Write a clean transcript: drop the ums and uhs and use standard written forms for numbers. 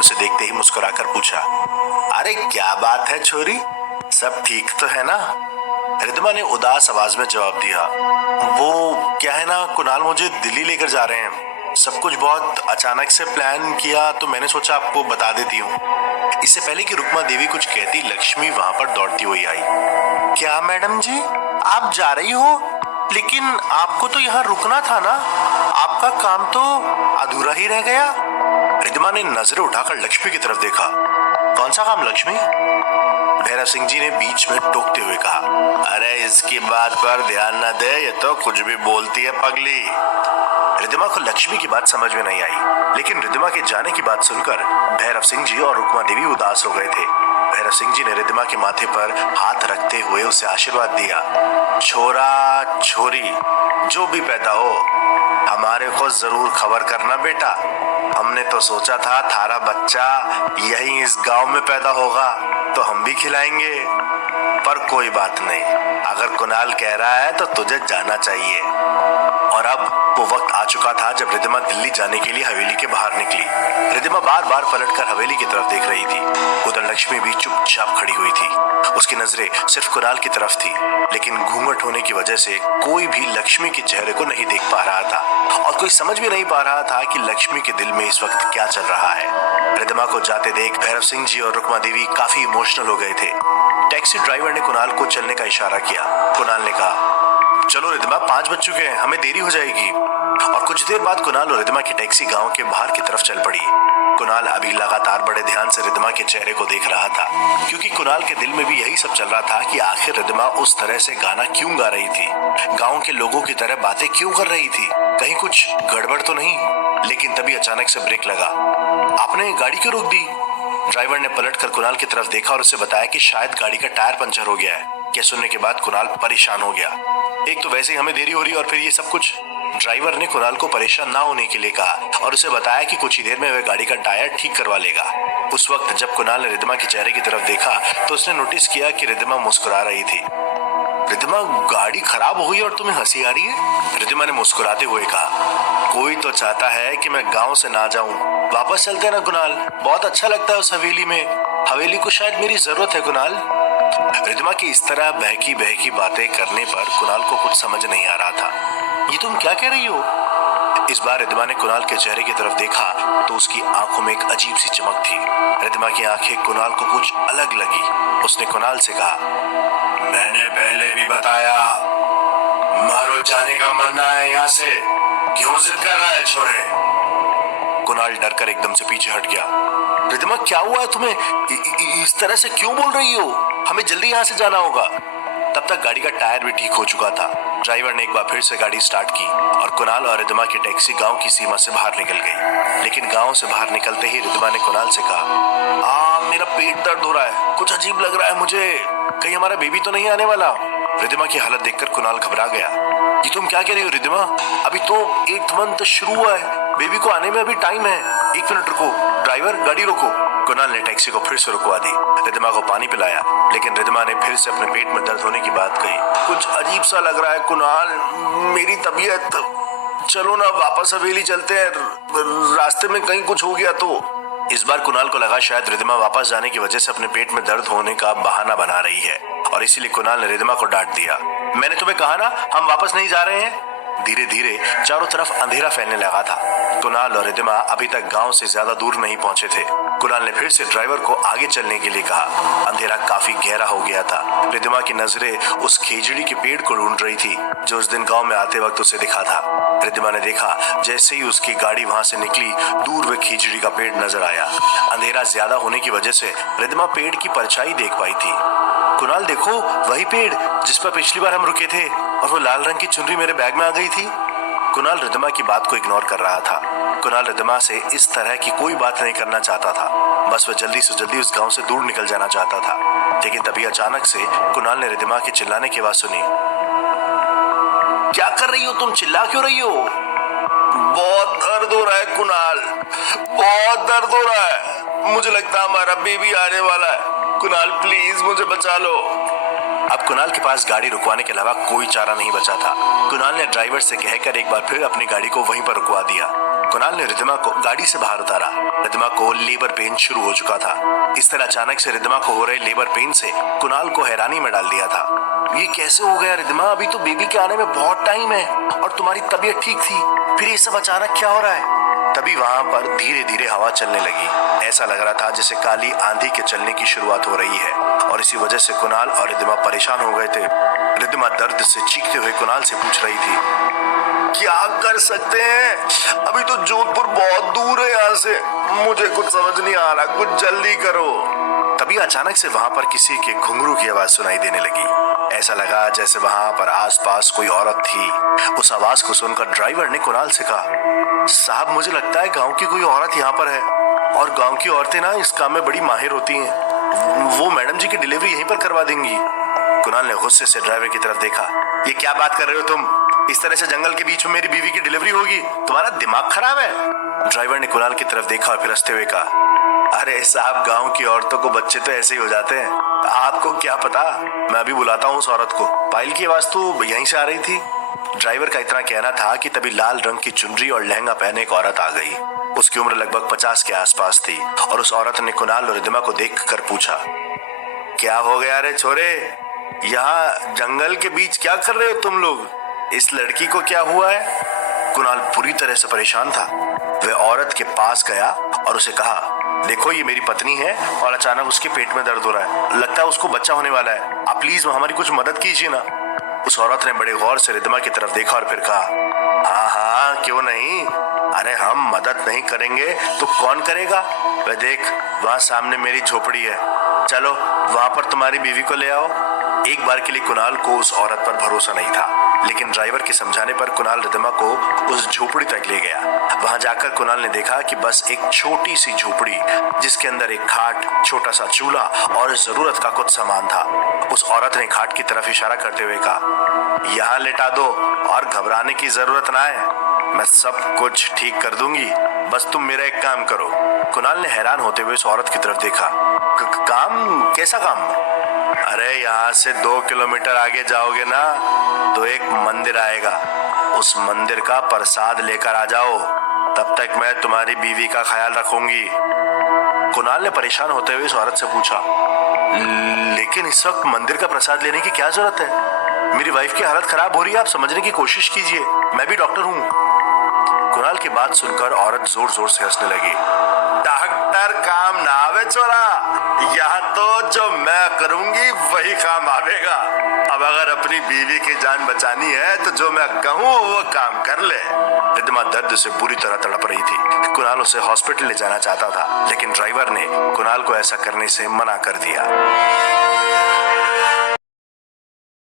ने उसे देखते ही मुस्कुराकर पूछा, अरे क्या बात है छोरी, सब ठीक तो है ना? रिद्धिमा ने उदास आवाज में जवाब दिया, वो क्या है ना कुणाल, मुझे दिल्ली लेकर जा रहे हैं। सब कुछ बहुत अचानक से प्लान किया तो मैंने सोचा आपको बता देती हूँ। इससे पहले कि रुक्मा देवी कुछ कहती, लक्ष्मी वहां पर दौड़ती हुई आई। क्या मैडम जी, आप जा रही हो? लेकिन आपको तो यहाँ रुकना था ना, आपका काम तो अधूरा ही रह गया। रिद्धिमा ने नजरें उठाकर लक्ष्मी की तरफ देखा। कौन सा काम लक्ष्मी? भैरव सिंह जी ने बीच में टोकते हुए कहा, अरे इसकी बात पर ध्यान न दे, ये तो कुछ भी बोलती है पगली। रिद्धिमा को लक्ष्मी की बात समझ में नहीं आई, लेकिन रिद्धिमा के जाने की बात सुनकर भैरव सिंह जी और रुक्मा देवी उदास हो गए थे। भैरव सिंह जी ने रिद्धिमा के माथे पर हाथ रखते हुए उसे आशीर्वाद दिया, छोरा छोरी जो भी पैदा हो हमारे को जरूर खबर करना बेटा। हमने तो सोचा था थारा बच्चा यही इस गांव में पैदा होगा तो हम भी खिलाएंगे, पर कोई बात नहीं, अगर कुणाल कह रहा है तो तुझे जाना चाहिए। और अब वो वक्त आ चुका था जब रिद्धिमा दिल्ली जाने के लिए हवेली के बाहर निकली। रिद्धिमा बार बार पलटकर हवेली की तरफ देख रही थी। उधर लक्ष्मी भी चुपचाप खड़ी हुई थी। उसकी नजरें सिर्फ कुणाल की तरफ थी, लेकिन घूंघट होने की वजह से कोई भी लक्ष्मी के चेहरे को नहीं देख पा रहा था और कोई समझ भी नहीं पा रहा था कि लक्ष्मी के दिल में इस वक्त क्या चल रहा है। रिद्धिमा को जाते देख भैरव सिंह जी और रुक्मा देवी काफी इमोशनल हो गए थे। टैक्सी ड्राइवर ने कुणाल को चलने का इशारा किया। कुणाल ने कहा, चलो रिद्धिमा, 5 बज चुके हैं, हमें देरी हो जाएगी। और कुछ देर बाद कुणाल और रिद्धिमा की टैक्सी गांव के बाहर की तरफ चल पड़ी। कुणाल अभी लगातार बड़े ध्यान से रिद्धिमा के चेहरे को देख रहा था, क्योंकि कुणाल के दिल में भी यही सब चल रहा था कि आखिर रिद्धिमा उस तरह से गाना क्यों गा रही थी, गांव के लोगों की तरह बातें क्यों कर रही थी, कहीं कुछ गड़बड़ तो नहीं। लेकिन तभी अचानक से ब्रेक लगा। आपने गाड़ी क्यों रोक दी? ड्राइवर ने पलटकर कुणाल की तरफ देखा और उसे बताया कि शायद गाड़ी का टायर पंचर हो गया है। यह सुनने के बाद कुणाल परेशान हो गया। एक तो वैसे ही हमें देरी हो रही और फिर ये सब कुछ। ड्राइवर ने कुणाल को परेशान ना होने के लिए कहा और उसे बताया कि कुछ ही देर में वह गाड़ी का टायर ठीक करवा लेगा। उस वक्त जब कुणाल ने रिद्धिमा के चेहरे की तरफ देखा तो उसने नोटिस किया कि रिद्धिमा मुस्कुरा रही थी। रिद्धिमा, गाड़ी खराब हुई और तुम्हें हंसी आ रही है? रिद्धिमा ने मुस्कुराते हुए कहा, कोई तो चाहता है कि मैं गांव से ना जाऊं। वापस चलते हैं ना कुणाल, बहुत अच्छा लगता है उस हवेली में। हवेली को शायद मेरी जरूरत है कुणाल। रिद्धिमा की इस तरह बहकी बहकी बातें करने पर कुणाल को कुछ समझ नहीं आ रहा था। ये तुम क्या कह रही हो? इस बार रिद्धिमा ने कुणाल के चेहरे की तरफ देखा तो उसकी आंखों में एक अजीब सी चमक थी। रिद्धिमा की आंखें कुणाल को कुछ अलग लगी। उसने कुणाल से कहा, मैंने पहले भी बताया, मारो जाने का मरना है यहाँ से, क्यों जिद कर रहा है छोरे? कुणाल डरकर एकदम से पीछे हट गया। रिद्धिमा, क्या हुआ है तुम्हें? इस तरह से क्यों बोल रही हो? हमें जल्दी यहाँ से जाना होगा। तब तक गाड़ी का टायर भी ठीक हो चुका था। ड्राइवर ने एक बार फिर से गाड़ी स्टार्ट की और कुणाल और रिद्धिमा की टैक्सी गांव की सीमा से बाहर निकल गई। लेकिन गांव से बाहर निकलते ही रिद्धिमा ने कुणाल से कहा, मेरा पेट दर्द हो रहा है, कुछ अजीब लग रहा है मुझे, कहीं हमारा बेबी तो नहीं आने वाला? रिद्धिमा की हालत देखकर कुणाल घबरा गया। ये तुम क्या कह रही हो रिद्धिमा? अभी तो 8th मंथ शुरू हुआ है, बेबी को आने में अभी टाइम है। 1 मिनट रुको, ड्राइवर गाड़ी रोको। कुणाल ने टैक्सी को फिर से रुकवा दी। रिद्धिमा को पानी पिलाया, लेकिन रिद्धिमा ने फिर से अपने पेट में दर्द होने की बात कही। कुछ अजीब सा लग रहा है कुणाल, मेरी तबीयत, चलो ना वापस हवेली चलते हैं, रास्ते में कहीं कुछ हो गया तो। इस बार कुणाल को लगा शायद रिद्धिमा वापस जाने की वजह से अपने पेट में दर्द होने का बहाना बना रही है और इसीलिए कुणाल ने रिद्धिमा को डांट दिया। मैंने तुम्हें कहा ना हम वापस नहीं जा रहे हैं। धीरे धीरे चारों तरफ अंधेरा फैलने लगा था। कुणाल और रिद्धिमा अभी तक गांव से ज्यादा दूर नहीं पहुंचे थे। कुणाल ने फिर से ड्राइवर को आगे चलने के लिए कहा। अंधेरा काफी गहरा हो गया था। रिद्धिमा की नजरें उस खेजड़ी के पेड़ को ढूंढ रही थी जो उस दिन गांव में आते वक्त उसे दिखा था। रिद्धिमा ने देखा जैसे ही उसकी गाड़ी वहां से निकली, दूर वह खेजड़ी का पेड़ नजर आया। अंधेरा ज्यादा होने की वजह से रिद्धिमा पेड़ की परछाई देख पाई थी। कुणाल देखो, वही पेड़ जिस पर पिछली बार हम रुके थे और वो लाल रंग की चुनरी मेरे बैग में आ गई थी। कुणाल रिद्धिमा की बात को इग्नोर कर रहा था। कुणाल रिद्धिमा से इस तरह की कोई बात नहीं करना चाहता था, बस वह जल्दी से जल्दी उस गांव से दूर निकल जाना चाहता था। लेकिन तभी अचानक से कुणाल ने रिद्धिमा के चिल्लाने की आवाज सुनी। क्या कर रही हो तुम? चिल्ला क्यों रही हो? बहुत दर्द हो रहा है कुणाल, बहुत दर्द हो रहा है, मुझे लगता है हमारा बेबी आने वाला है। कुणाल प्लीज मुझे बचा लो। अब कुणाल के पास गाड़ी रुकवाने के अलावा कोई चारा नहीं बचा था। कुणाल ने ड्राइवर से कहकर एक बार फिर अपनी गाड़ी को वहीं पर रुकवा दिया। कुणाल ने रिद्धिमा को गाड़ी से बाहर उतारा रिद्धिमा को लेबर पेन शुरू हो चुका था। इस तरह अचानक से रिद्धिमा को हो रहे लेबर पेन से कुणाल को हैरानी में डाल दिया था। ये कैसे हो गया रिद्धिमा? अभी तो बेबी के आने में बहुत टाइम है और तुम्हारी तबीयत ठीक थी, फिर ये सब अचानक क्या हो रहा है? तभी वहां पर धीरे धीरे हवा चलने लगी। ऐसा लग रहा था जैसे काली आंधी के चलने की शुरुआत हो रही है और इसी वजह से कुणाल और रिद्धिमा परेशान हो गए थे। रिद्धिमा दर्द से चीखते हुए कुणाल से पूछ रही थी, क्या कर सकते हैं? अभी तो जोधपुर बहुत दूर है यहाँ से, मुझे कुछ समझ नहीं आ रहा, कुछ जल्दी करो। तभी अचानक से वहां पर किसी के घुंघरू की आवाज सुनाई देने लगी। ऐसा लगा जैसे वहां पर आसपास कोई औरत थी। उस आवाज को सुनकर ड्राइवर ने कुणाल से कहा, साहब मुझे लगता है गांव की कोई औरत यहाँ पर है और गांव की औरतें ना इस काम में बड़ी माहिर होती हैं, वो मैडम जी की डिलीवरी यहीं पर करवा देंगी। कुणाल ने गुस्से से ड्राइवर की तरफ देखा, ये क्या बात कर रहे हो तुम? इस तरह से जंगल के बीच में मेरी बीवी की डिलीवरी होगी? तुम्हारा दिमाग खराब है? ड्राइवर ने कुणाल की तरफ देखा और फिर हंसते हुए कहा, अरे साहब गांव की औरतों को बच्चे तो ऐसे ही हो जाते हैं, आपको क्या पता, मैं अभी बुलाता हूँ उस औरत को। पायल की आवाज तो यहीं से आ रही थी। ड्राइवर का इतना कहना था कि तभी लाल रंग की चुनरी और लहंगा पहने एक औरत आ गई। उसकी उम्र लगभग 50 के आसपास थी और उस औरत ने कुणाल और रिद्धिमा को देखकर पूछा, क्या हो गया रे छोरे, यहाँ जंगल के बीच क्या कर रहे हो तुम लोग? इस लड़की को क्या हुआ है? कुणाल पूरी तरह से परेशान था। वह औरत के पास गया और उसे कहा, देखो ये मेरी पत्नी है और अचानक उसके पेट में दर्द हो रहा है, लगता है उसको बच्चा होने वाला है, आप प्लीज हमारी कुछ मदद कीजिए ना। उस औरत ने बड़े गौर से रिद्धिमा की तरफ देखा और फिर कहा, हाँ हाँ क्यों नहीं, अरे हम मदद नहीं करेंगे तो कौन करेगा? वह देख वहाँ सामने मेरी झोपड़ी है, चलो वहां पर तुम्हारी बीवी को ले आओ। एक बार के लिए कुणाल को उस औरत पर भरोसा नहीं था, लेकिन ड्राइवर के समझाने पर कुणाल रिद्धिमा को उस झोपड़ी तक ले गया। वहां जाकर कुणाल ने देखा कि बस एक छोटी सी झोपड़ी जिसके अंदर एक खाट, छोटा सा चूल्हा और जरूरत का कुछ सामान था। उस औरत ने खाट की तरफ इशारा करते हुए कहा, यहाँ लेटा दो और घबराने की जरूरत ना है, मैं सब कुछ ठीक कर दूंगी, बस तुम मेरा एक काम करो। कुणाल ने हैरान होते हुए उस औरत की तरफ देखा, काम? कैसा काम? अरे यहाँ से 2 किलोमीटर आगे जाओगे ना तो एक मंदिर आएगा, उस मंदिर का प्रसाद लेकर आ जाओ, तब तक मैं तुम्हारी बीवी का ख्याल रखूंगी। कुणाल ने परेशान होते हुए इस औरत से पूछा, लेकिन इस वक्त मंदिर का प्रसाद लेने की क्या जरूरत है? मेरी वाइफ की हालत खराब हो रही है, आप समझने की कोशिश कीजिए, मैं भी डॉक्टर हूँ। कुणाल की बात सुनकर औरत जोर जोर से हंसने लगी, डॉक्टर काम ना आवे छोरा, यहाँ तो जो मैं करूंगी वही काम आवेगा। अब अगर अपनी बीवी की जान बचानी है तो जो मैं कहूँ वो काम कर ले। रिद्धिमा दर्द से बुरी तरह तड़प रही थी। कुणाल उसे हॉस्पिटल ले जाना चाहता था, लेकिन ड्राइवर ने कुणाल को ऐसा करने से मना कर दिया।